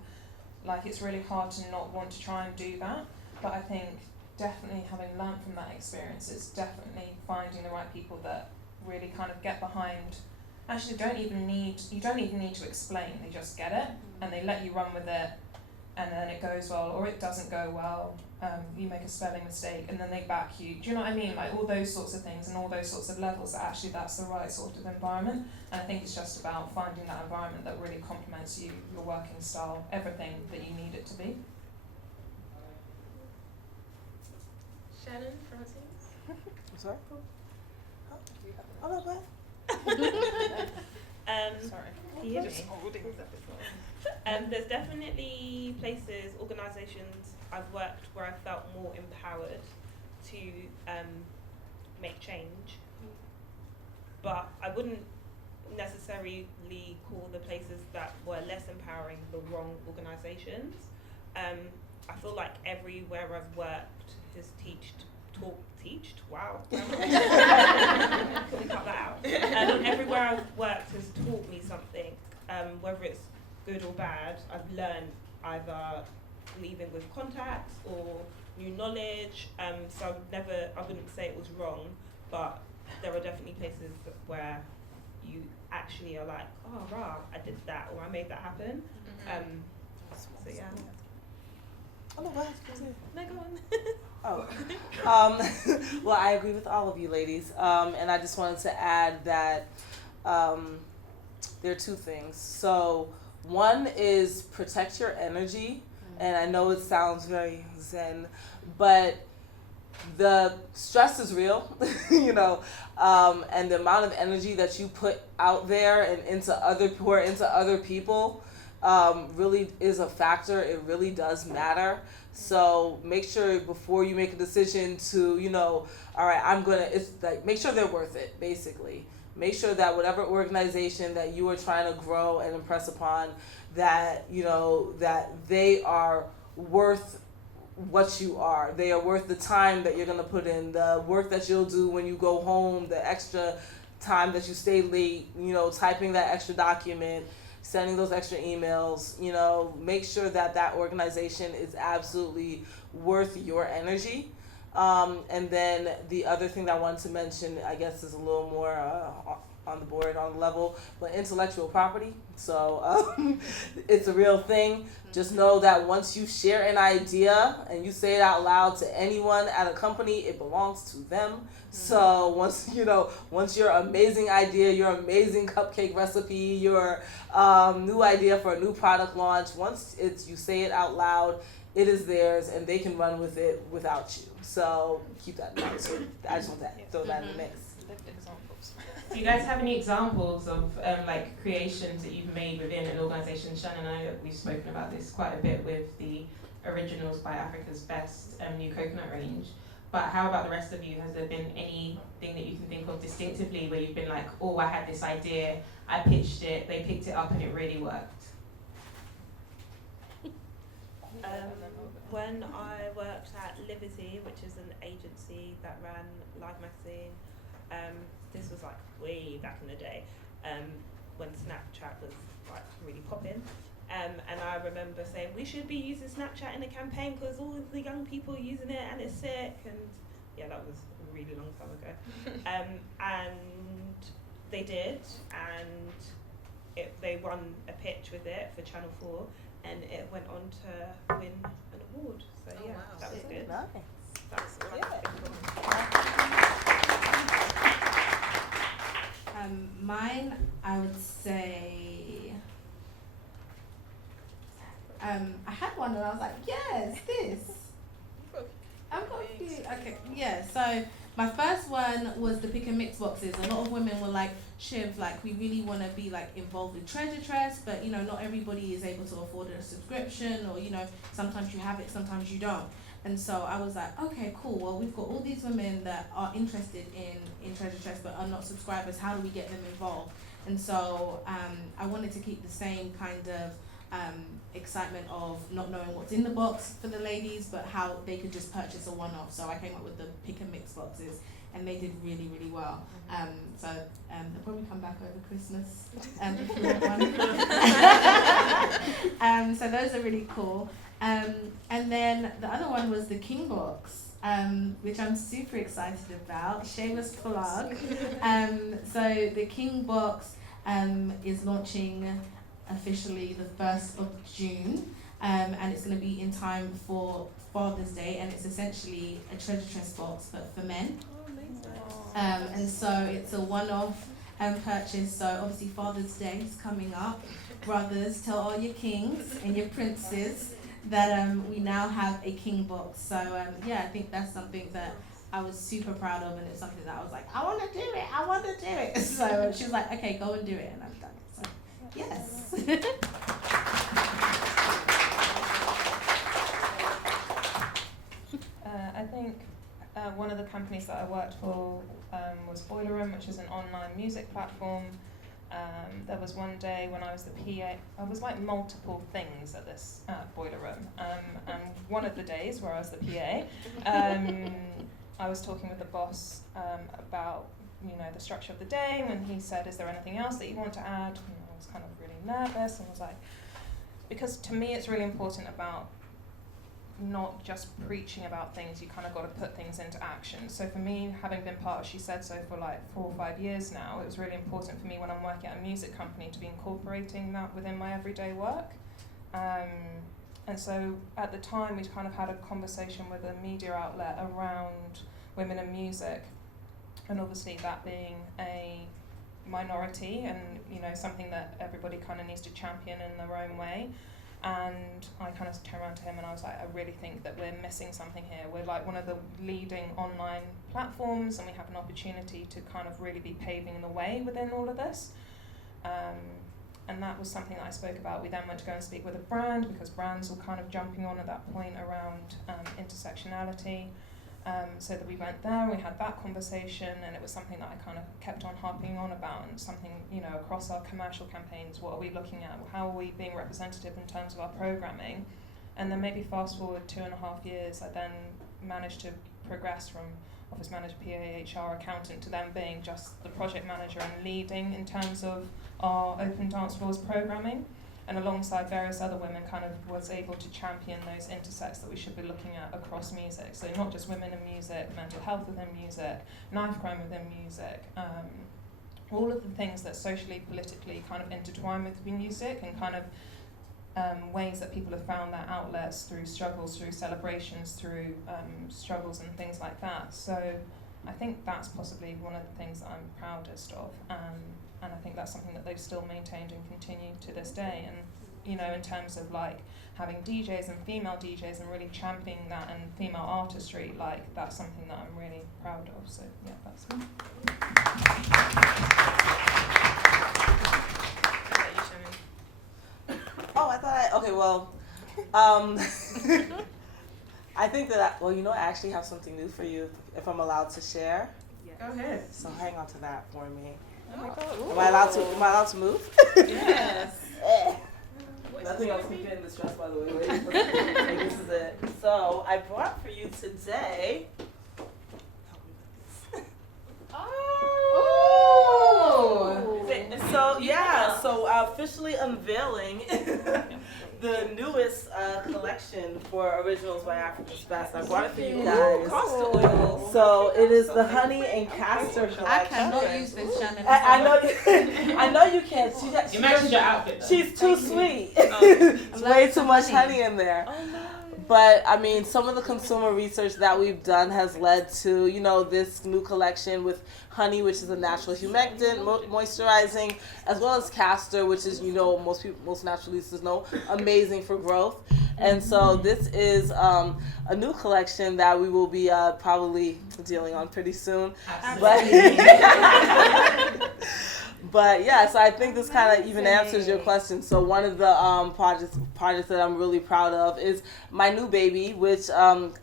like, it's really hard to not want to try and do that. But I think definitely having learned from that experience is definitely finding the right people that really kind of get behind. Actually, you don't even need to explain, they just get it and they let you run with it, and then it goes well or it doesn't go well. You make a spelling mistake and then they back you. Do you know what I mean? Like, all those sorts of things and all those sorts of levels, that actually that's the right sort of environment. And I think it's just about finding that environment that really complements you, your working style, everything that you need it to be. Shanon, Francis? I'm sorry? Oh, no, go ahead. Sorry. Just holding stuff as well. There's definitely places, organisations I've worked where I felt more empowered to make change, but I wouldn't necessarily call the places that were less empowering the wrong organisations. I feel like everywhere I've worked has teached. Wow. Can we cut that out? Everywhere I've worked has taught me something, whether it's good or bad. I've learned either leaving with contacts or new knowledge. So I wouldn't say it was wrong, but there are definitely places where you actually are like, oh wow, I did that, or I made that happen. So yeah. Oh, no, go ahead. No, go on. Well, I agree with all of you ladies. And I just wanted to add that there are two things. So one is protect your energy. And I know it sounds very zen, but the stress is real, you know, and the amount of energy that you put out there and into other people really is a factor. It really does matter. So make sure before you make a decision to, you know, all right, it's like, make sure they're worth it, basically. Make sure that whatever organization that you are trying to grow and impress upon, that, you know, that they are worth what you are. They are worth the time that you're going to put in, the work that you'll do when you go home, the extra time that you stay late, you know, typing that extra document, sending those extra emails, you know, make sure that that organization is absolutely worth your energy. And then the other thing that I wanted to mention, I guess, is a little more on the board, on the level, but intellectual property. So it's a real thing. Just know that once you share an idea and you say it out loud to anyone at a company, it belongs to them. So once your amazing idea, your amazing cupcake recipe, your new idea for a new product launch, once you say it out loud, it is theirs and they can run with it without you. So keep that in mind. So I just want to throw that in the mix. Do you guys have any examples of like creations that you've made within an organisation? Shanon and I, we've spoken about this quite a bit with the Originals by Africa's Best new coconut range. But how about the rest of you? Has there been anything that you can think of distinctively where you've been like, oh, I had this idea, I pitched it, they picked it up and it really worked? When I worked at Liberty, which is an agency that ran Live Magazine, this was like way back in the day, when Snapchat was like really popping. And I remember saying, we should be using Snapchat in a campaign because all of the young people are using it and it's sick. And yeah, that was a really long time ago. And they did, and they won a pitch with it for Channel 4, and it went on to win an award. So yeah, wow. That was good. Nice. That was all Mine, I would say, I had one and I was like, yes, this. I've got a few. Okay, yeah, so my first one was the pick and mix boxes. A lot of women were like, Shiv, like, we really want to be like involved with TreasureTress, but you know, not everybody is able to afford a subscription, or you know, sometimes you have it, sometimes you don't. And so I was like, okay, cool. Well, we've got all these women that are interested in TreasureTress but are not subscribers. How do we get them involved? And so I wanted to keep the same kind of excitement of not knowing what's in the box for the ladies, but how they could just purchase a one-off. So I came up with the pick and mix boxes, and they did really, really well. So they'll probably come back over Christmas if you want one. So those are really cool. And then the other one was the King Box, which I'm super excited about. Shameless plug. So the King Box is launching officially the 1st of June, and it's going to be in time for Father's Day, and it's essentially a TreasureTress box but for men. And so it's a one-off purchase. So obviously Father's Day is coming up. Brothers, tell all your kings and your princes that we now have a King Box. So yeah, I think that's something that I was super proud of, and it's something that I was like, I want to do it. So she was like, okay, go and do it, and I've done it. So yes. I think one of the companies that I worked for was Boiler Room, which is an online music platform. There was one day when I was the PA, I was like multiple things at this Boiler Room, and one of the days where I was the PA, I was talking with the boss about the structure of the day, and he said, "Is there anything else that you want to add?" And I was kind of really nervous, and was like, because to me it's really important about not just preaching about things, you kind of got to put things into action. So for me, having been part of She Said So for like 4 or 5 years now, it was really important for me when I'm working at a music company to be incorporating that within my everyday work. And so at the time, we'd kind of had a conversation with a media outlet around women in music, and obviously that being a minority and something that everybody kind of needs to champion in their own way. And I kind of turned around to him and I was like, I really think that we're missing something here. We're like one of the leading online platforms, and we have an opportunity to kind of really be paving the way within all of this. And that was something that I spoke about. We then went to go and speak with a brand, because brands were kind of jumping on at that point around intersectionality. So that we went there, we had that conversation, and it was something that I kind of kept on harping on about, and something, across our commercial campaigns, what are we looking at? How are we being representative in terms of our programming? And then maybe fast forward 2.5 years, I then managed to progress from office manager, PA, HR, accountant, to then being just the project manager and leading in terms of our open dance floors programming. And alongside various other women, kind of was able to champion those intersects that we should be looking at across music. So not just women in music, mental health within music, knife crime within music, all of the things that socially, politically kind of intertwine with music, and kind of ways that people have found their outlets through struggles, through celebrations, through struggles and things like that. So I think that's possibly one of the things that I'm proudest of. And I think that's something that they've still maintained and continue to this day. And, in terms of like having DJs and female DJs and really championing that, and female artistry, like that's something that I'm really proud of. So yeah, that's me. Oh, I thought okay, well, I think that, I actually have something new for you, if I'm allowed to share. Yes. Go ahead. So hang on to that for me. Oh my God. Am I allowed to move? Yes. Nothing else can fit in this dress, by the way. Wait, this is it. So I brought for you today. So officially unveiling the newest collection for Originals by Africa's Best. I brought it for you guys. So it is the Honey and Castor collection. I cannot use this, Shanon. I know you can't. You matches your outfit, though. She's too sweet. There's way too much honey in there. Oh no. But I mean, some of the consumer research that we've done has led to, this new collection with honey, which is a natural humectant, moisturizing, as well as castor, which is, most naturalistas know, amazing for growth. And so this is a new collection that we will be probably dealing on pretty soon. But yeah, so I think this kind of even answers your question. So one of the projects that I'm really proud of is my new baby, which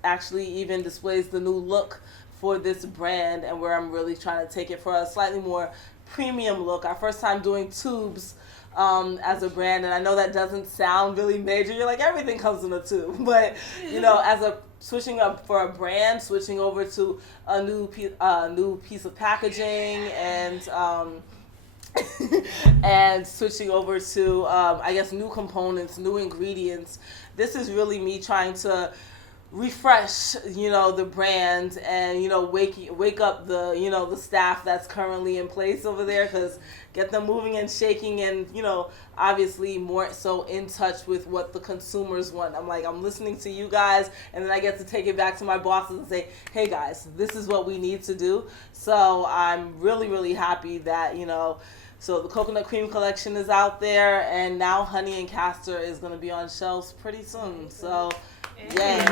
actually even displays the new look for this brand, and where I'm really trying to take it for a slightly more premium look. Our first time doing tubes as a brand, and I know that doesn't sound really major. You're like, everything comes in a tube, but as a switching up for a brand, switching over to a new piece of packaging, and switching over to, new components, new ingredients. This is really me trying to refresh, the brand, and, wake up the, the staff that's currently in place over there, because get them moving and shaking, and, obviously more so in touch with what the consumers want. I'm listening to you guys, and then I get to take it back to my bosses and say, hey guys, this is what we need to do. So I'm really, really happy that, so the coconut cream collection is out there, and now honey and castor is going to be on shelves pretty soon. So, yay.